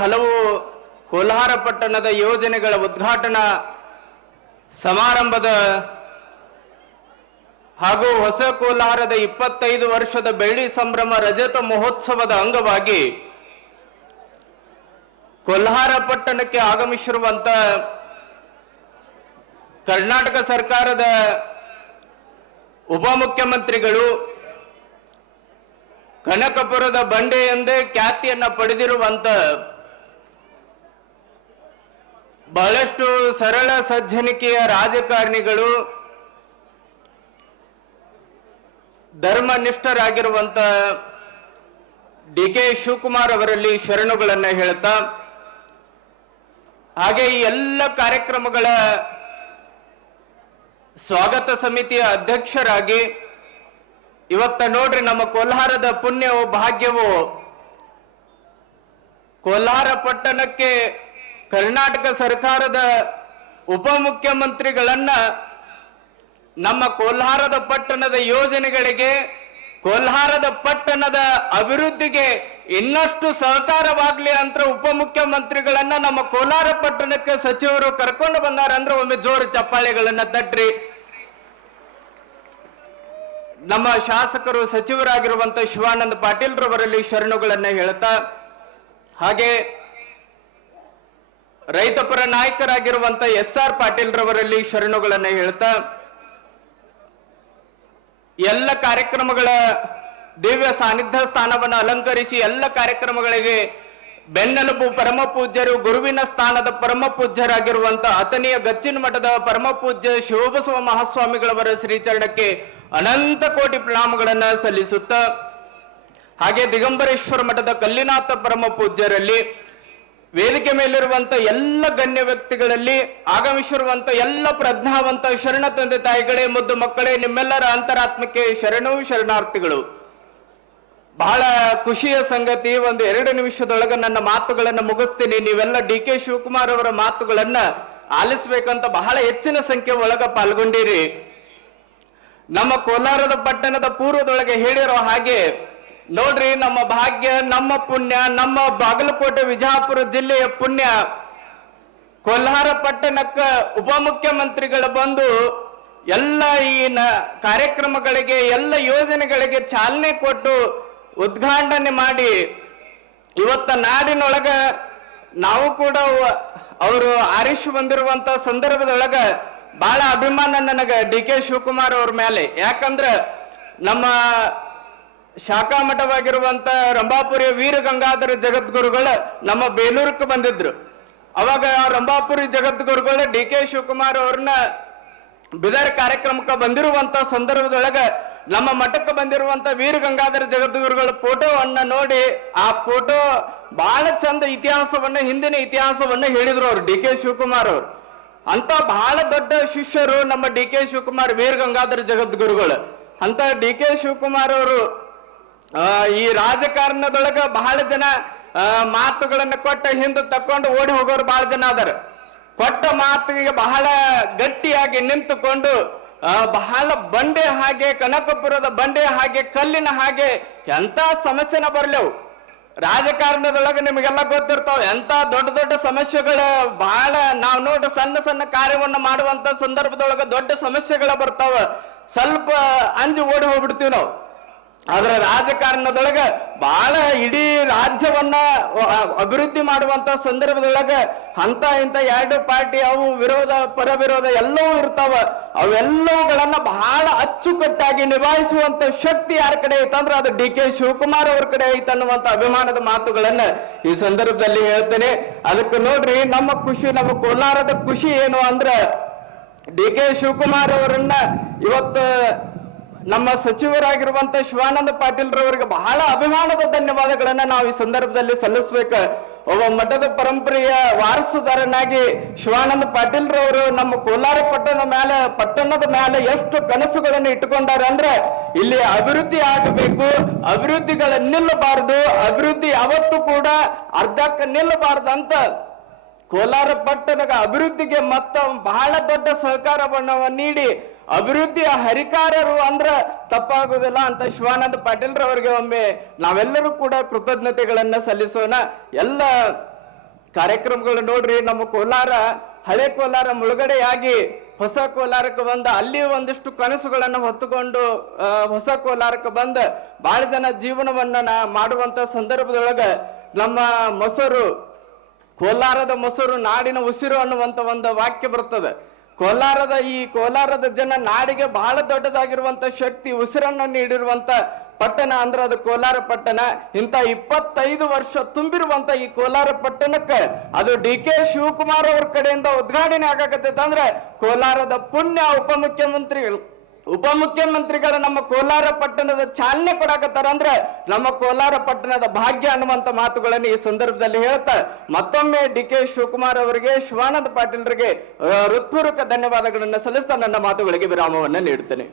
ಹಲವು ಕೋಲಾರ ಪಟ್ಟಣದ ಯೋಜನೆಗಳ ಉದ್ಘಾಟನಾ ಸಮಾರಂಭದ ಹಾಗೂ ಹೊಸ ಕೋಲಾರದ 25 ವರ್ಷದ ಬೆಳ್ಳಿ ಸಂಭ್ರಮ ರಜತ ಮಹೋತ್ಸವದ ಅಂಗವಾಗಿ ಕೋಲಾರ ಪಟ್ಟಣಕ್ಕೆ ಆಗಮಿಸಿರುವಂತ ಕರ್ನಾಟಕ ಸರ್ಕಾರದ ಉಪಮುಖ್ಯಮಂತ್ರಿಗಳು, ಕನಕಪುರದ ಬಂಡೆ ಎಂದೇ ಖ್ಯಾತಿಯನ್ನ ಪಡೆದಿರುವಂತ ಬಹಳಷ್ಟು ಸರಳ ಸಜ್ಜನಿಕೆಯ ರಾಜಕಾರಣಿಗಳು, ಧರ್ಮನಿಷ್ಠರಾಗಿರುವಂತ ಡಿ.ಕೆ. ಶಿವಕುಮಾರ್ ಅವರಲ್ಲಿ ಶರಣುಗಳನ್ನ ಹೇಳ್ತಾ, ಹಾಗೆ ಈ ಎಲ್ಲ ಕಾರ್ಯಕ್ರಮಗಳ ಸ್ವಾಗತ ಸಮಿತಿಯ ಅಧ್ಯಕ್ಷರಾಗಿ ಇವತ್ತ ನೋಡ್ರಿ ನಮ್ಮ ಕೋಲಾರದ ಪುಣ್ಯವೋ ಭಾಗ್ಯವೋ, ಕೋಲಾರ ಪಟ್ಟಣಕ್ಕೆ ಕರ್ನಾಟಕ ಸರ್ಕಾರದ ಉಪಮುಖ್ಯಮಂತ್ರಿಗಳನ್ನ ನಮ್ಮ ಕೋಲಾರದ ಪಟ್ಟಣದ ಯೋಜನೆಗಳಿಗೆ, ಕೋಲಾರದ ಪಟ್ಟಣದ ಅಭಿವೃದ್ಧಿಗೆ ಇನ್ನಷ್ಟು ಸಹಕಾರವಾಗ್ಲಿ ಅಂತ ಉಪಮುಖ್ಯಮಂತ್ರಿಗಳನ್ನ ನಮ್ಮ ಕೋಲಾರ ಪಟ್ಟಣಕ್ಕೆ ಸಚಿವರು ಕರ್ಕೊಂಡು ಬಂದಾರ ಅಂದ್ರೆ ಒಮ್ಮೆ ಜೋರು ಚಪ್ಪಾಳೆಗಳನ್ನ ತಟ್ರಿ. ನಮ್ಮ ಶಾಸಕರು ಸಚಿವರಾಗಿರುವಂತ ಶಿವಾನಂದ ಪಾಟೀಲ್ ರವರಲ್ಲಿ ಶರಣುಗಳನ್ನ ಹೇಳ್ತಾ, ಹಾಗೆ ರೈತಪರ ನಾಯಕರಾಗಿರುವಂತ ಎಸ್.ಆರ್. ಪಾಟೀಲ್ ರವರಲ್ಲಿ ಶರಣುಗಳನ್ನ ಹೇಳ್ತಾ, ಎಲ್ಲ ಕಾರ್ಯಕ್ರಮಗಳ ದಿವ್ಯ ಸಾನ್ನಿಧ್ಯ ಸ್ಥಾನವನ್ನು ಅಲಂಕರಿಸಿ ಎಲ್ಲ ಕಾರ್ಯಕ್ರಮಗಳಿಗೆ ಬೆನ್ನೆಲುಬು ಪರಮ ಪೂಜ್ಯರು, ಗುರುವಿನ ಸ್ಥಾನದ ಪರಮ ಪೂಜ್ಯರಾಗಿರುವಂತ ಅಥಣಿಯ ಗಚ್ಚಿನ ಮಠದ ಪರಮ ಪೂಜ್ಯ ಶಿವಬಸವ ಮಹಾಸ್ವಾಮಿಗಳವರ ಶ್ರೀಚರಣಕ್ಕೆ ಅನಂತ ಕೋಟಿ ಪ್ರಣಾಮಗಳನ್ನ ಸಲ್ಲಿಸುತ್ತ, ಹಾಗೆ ದಿಗಂಬರೇಶ್ವರ ಮಠದ ಕಲ್ಲಿನಾಥ ಪರಮ ಪೂಜ್ಯರಲ್ಲಿ, ವೇದಿಕೆ ಮೇಲಿರುವಂತ ಎಲ್ಲ ಗಣ್ಯ ವ್ಯಕ್ತಿಗಳಲ್ಲಿ, ಆಗಮಿಸಿರುವಂತ ಎಲ್ಲ ಪ್ರಜ್ಞಾವಂತ ಶರಣ ತಂದೆ ತಾಯಿಗಳೇ, ಮುದ್ದು ಮಕ್ಕಳೇ, ನಿಮ್ಮೆಲ್ಲರ ಅಂತರಾತ್ಮಕ್ಕೆ ಶರಣು ಶರಣಾರ್ಥಿಗಳು. ಬಹಳ ಖುಷಿಯ ಸಂಗತಿ, ಒಂದು 2 ನಿಮಿಷದೊಳಗೆ ನನ್ನ ಮಾತುಗಳನ್ನು ಮುಗಿಸ್ತೀನಿ. ನೀವೆಲ್ಲ ಡಿ.ಕೆ. ಶಿವಕುಮಾರ್ ಅವರ ಮಾತುಗಳನ್ನ ಆಲಿಸ್ಬೇಕಂತ ಬಹಳ ಹೆಚ್ಚಿನ ಸಂಖ್ಯೆ ಒಳಗ ಪಾಲ್ಗೊಂಡಿರಿ. ನಮ್ಮ ಕೋಲಾರದ ಪಟ್ಟಣದ ಪೂರ್ವದೊಳಗೆ ಹೇಳಿರೋ ಹಾಗೆ ನೋಡ್ರಿ, ನಮ್ಮ ಭಾಗ್ಯ, ನಮ್ಮ ಪುಣ್ಯ, ನಮ್ಮ ಬಾಗಲಕೋಟೆ ವಿಜಯಪುರ ಜಿಲ್ಲೆಯ ಪುಣ್ಯ, ಕೋಲಾರ ಪಟ್ಟಣಕ್ಕ ಉಪಮುಖ್ಯಮಂತ್ರಿಗಳು ಬಂದು ಎಲ್ಲ ಈ ಕಾರ್ಯಕ್ರಮಗಳಿಗೆ, ಎಲ್ಲ ಯೋಜನೆಗಳಿಗೆ ಚಾಲನೆ ಕೊಟ್ಟು ಉದ್ಘಾಟನೆ ಮಾಡಿ, ಇವತ್ತ ನಾಡಿನೊಳಗ ನಾವು ಕೂಡ ಅವರು ಆರಿಸಿ ಬಂದಿರುವಂತ ಸಂದರ್ಭದೊಳಗ ಬಹಳ ಅಭಿಮಾನ ನನಗ ಡಿ.ಕೆ. ಶಿವಕುಮಾರ್ ಅವ್ರ ಮೇಲೆ. ಯಾಕಂದ್ರ ನಮ್ಮ ಶಾಖಾ ಮಠವಾಗಿರುವಂತ ರಂಭಾಪುರಿ ವೀರ ಗಂಗಾಧರ ಜಗದ್ಗುರುಗಳು ನಮ್ಮ ಬೇಲೂರಕ್ಕೆ ಬಂದಿದ್ರು. ಅವಾಗ ರಂಭಾಪುರಿ ಜಗದ್ಗುರುಗಳು ಡಿ.ಕೆ. ಶಿವಕುಮಾರ್ ಅವ್ರನ್ನ ಬಿದರ್ ಕಾರ್ಯಕ್ರಮಕ್ಕೆ ಬಂದಿರುವಂತ ಸಂದರ್ಭದೊಳಗ ನಮ್ಮ ಮಠಕ್ಕೆ ಬಂದಿರುವಂತ ವೀರ ಗಂಗಾಧರ ಜಗದ್ಗುರುಗಳ ಫೋಟೋವನ್ನ ನೋಡಿ, ಆ ಫೋಟೋ ಬಹಳ ಚಂದ ಇತಿಹಾಸವನ್ನ, ಹಿಂದಿನ ಇತಿಹಾಸವನ್ನ ಹೇಳಿದ್ರು ಅವ್ರು ಡಿ.ಕೆ. ಶಿವಕುಮಾರ್ ಅವರು. ಅಂತ ಬಹಳ ದೊಡ್ಡ ಶಿಷ್ಯರು ನಮ್ಮ ಡಿ.ಕೆ. ಶಿವಕುಮಾರ್ ವೀರ ಗಂಗಾಧರ ಜಗದ್ಗುರುಗಳು. ಅಂತ ಡಿ.ಕೆ. ಶಿವಕುಮಾರ್ ಅವರು ಈ ರಾಜಕಾರಣದೊಳಗ ಬಹಳ ಜನ ಮಾತುಗಳನ್ನ ಕೊಟ್ಟ ಹಿಂದೆ ತಕೊಂಡು ಓಡಿ ಹೋಗೋರು ಬಹಳ ಜನ ಅದಾರ. ಕೊಟ್ಟ ಮಾತಿಗೆ ಬಹಳ ಗಟ್ಟಿಯಾಗಿ ನಿಂತುಕೊಂಡು ಬಹಳ ಬಂಡೆ ಹಾಗೆ, ಕನಕಪುರದ ಬಂಡೆ ಹಾಗೆ, ಕಲ್ಲಿನ ಹಾಗೆ ಎಂತ ಸಮಸ್ಯೆನ ಬರ್ಲವು. ರಾಜಕಾರಣದೊಳಗೆ ನಿಮಗೆಲ್ಲ ಗೊತ್ತಿರ್ತಾವ ಎಂತ ದೊಡ್ಡ ದೊಡ್ಡ ಸಮಸ್ಯೆಗಳ ಬಹಳ, ನಾವು ನೋಡ್ರಿ ಸಣ್ಣ ಸಣ್ಣ ಕಾರ್ಯವನ್ನ ಮಾಡುವಂತ ಸಂದರ್ಭದೊಳಗ ದೊಡ್ಡ ಸಮಸ್ಯೆಗಳ ಬರ್ತಾವ, ಸ್ವಲ್ಪ ಅಂಜು ಓಡಿ ಹೋಗ್ಬಿಡ್ತೀವಿ ನಾವು. ಆದ್ರೆ ರಾಜಕಾರಣದೊಳಗ ಬಹಳ ಇಡೀ ರಾಜ್ಯವನ್ನ ಅಭಿವೃದ್ಧಿ ಮಾಡುವಂತ ಸಂದರ್ಭದೊಳಗ ಅಂತ ಇಂತ 2 ಪಾರ್ಟಿ ಅವು ವಿರೋಧ ಪರವಿರೋಧ ಎಲ್ಲವೂ ಇರ್ತಾವ. ಅವೆಲ್ಲವುಗಳನ್ನ ಬಹಳ ಅಚ್ಚುಕಟ್ಟಾಗಿ ನಿಭಾಯಿಸುವಂತ ಶಕ್ತಿ ಯಾರ ಕಡೆ ಐತಂದ್ರೆ ಅದು ಡಿ.ಕೆ. ಶಿವಕುಮಾರ್ ಅವ್ರ ಕಡೆ ಐತನ್ನುವಂತ ಅಭಿಮಾನದ ಮಾತುಗಳನ್ನ ಈ ಸಂದರ್ಭದಲ್ಲಿ ಹೇಳ್ತೇನೆ. ಅದಕ್ಕೆ ನೋಡ್ರಿ, ನಮ್ಮ ಖುಷಿ, ನಮ್ಮ ಕೋಲಾರದ ಖುಷಿ ಏನು ಅಂದ್ರೆ ಡಿ.ಕೆ. ಶಿವಕುಮಾರ್ ಅವರನ್ನ ಇವತ್ತು ನಮ್ಮ ಸಚಿವರಾಗಿರುವಂತ ಶಿವಾನಂದ ಪಾಟೀಲ್ ರವರಿಗೆ ಬಹಳ ಅಭಿಮಾನದ ಧನ್ಯವಾದಗಳನ್ನ ನಾವು ಈ ಸಂದರ್ಭದಲ್ಲಿ ಸಲ್ಲಿಸಬೇಕು. ಒಬ್ಬ ಮಠದ ಪರಂಪರೆಯ ವಾರಸುದಾರನಾಗಿ ಶಿವಾನಂದ ಪಾಟೀಲ್ ರವರು ನಮ್ಮ ಕೋಲಾರ ಪಟ್ಟಣದ ಮೇಲೆ ಎಷ್ಟು ಕನಸುಗಳನ್ನು ಇಟ್ಟುಕೊಂಡಾರೆ ಅಂದ್ರೆ, ಇಲ್ಲಿ ಅಭಿವೃದ್ಧಿ ಆಗಬೇಕು, ಅಭಿವೃದ್ಧಿಗಳ ನಿಲ್ಲಬಾರದು, ಅಭಿವೃದ್ಧಿ ಯಾವತ್ತೂ ಕೂಡ ಅರ್ಧಕ್ಕೆ ನಿಲ್ಲಬಾರದಂತ ಕೋಲಾರ ಪಟ್ಟಣದ ಅಭಿವೃದ್ಧಿಗೆ ಮತ್ತ ಬಹಳ ದೊಡ್ಡ ಸಹಕಾರವನ್ನು ನೀಡಿ ಅಭಿವೃದ್ಧಿಯ ಹರಿಕಾರರು ಅಂದ್ರ ತಪ್ಪಾಗುವುದಿಲ್ಲ ಅಂತ ಶಿವಾನಂದ ಪಾಟೀಲ್ ರವರಿಗೆ ಒಮ್ಮೆ ನಾವೆಲ್ಲರೂ ಕೂಡ ಕೃತಜ್ಞತೆಗಳನ್ನ ಸಲ್ಲಿಸೋಣ. ಎಲ್ಲ ಕಾರ್ಯಕ್ರಮಗಳು ನೋಡ್ರಿ. ನಮ್ಮ ಕೋಲಾರ ಹಳೆ ಕೋಲಾರ ಮುಳುಗಡೆಯಾಗಿ ಹೊಸ ಕೋಲಾರಕ್ಕೆ ಬಂದ, ಅಲ್ಲಿ ಒಂದಿಷ್ಟು ಕನಸುಗಳನ್ನ ಹೊತ್ತುಕೊಂಡು ಹೊಸ ಕೋಲಾರಕ್ಕೆ ಬಂದ ಬಹಳ ಜನ ಜೀವನವನ್ನ ಮಾಡುವಂತ ಸಂದರ್ಭದೊಳಗ ನಮ್ಮ ಮೊಸರು, ಕೋಲಾರದ ಮೊಸರು ನಾಡಿನ ಉಸಿರು ಅನ್ನುವಂತ ಒಂದು ವಾಕ್ಯ ಬರ್ತದೆ. ಕೋಲಾರದ ಜನ ನಾಡಿಗೆ ಬಹಳ ದೊಡ್ಡದಾಗಿರುವಂತ ಶಕ್ತಿ, ಉಸಿರನ್ನು ನೀಡಿರುವಂತ ಪಟ್ಟಣ ಅಂದ್ರೆ ಅದು ಕೋಲಾರ ಪಟ್ಟಣ. ಇಂಥ 25 ವರ್ಷ ತುಂಬಿರುವಂತ ಈ ಕೋಲಾರ ಪಟ್ಟಣಕ್ಕೆ ಅದು DK ಶಿವಕುಮಾರ್ ಅವ್ರ ಕಡೆಯಿಂದ ಉದ್ಘಾಟನೆ ಆಗಕತ್ತೈತೆ ಅಂದ್ರೆ ಕೋಲಾರದ ಪುಣ್ಯ ಉಪಮುಖ್ಯಮಂತ್ರಿಗಳು ನಮ್ಮ ಕೋಲಾರ ಪಟ್ಟಣದ ಚಾಲನೆ ಕೊಡಾಕತ್ತಾರ ಅಂದ್ರೆ ನಮ್ಮ ಕೋಲಾರ ಪಟ್ಟಣದ ಭಾಗ್ಯ ಅನ್ನುವಂತ ಮಾತುಗಳನ್ನು ಈ ಸಂದರ್ಭದಲ್ಲಿ ಹೇಳ್ತಾ ಮತ್ತೊಮ್ಮೆ DK ಶಿವಕುಮಾರ್ ಅವರಿಗೆ, ಶಿವಾನಂದ ಪಾಟೀಲ್ರಿಗೆ ಹೃತ್ಪೂರ್ವಕ ಧನ್ಯವಾದಗಳನ್ನು ಸಲ್ಲಿಸ್ತಾ ನನ್ನ ಮಾತುಗಳಿಗೆ ವಿರಾಮವನ್ನು ನೀಡುತ್ತೇನೆ.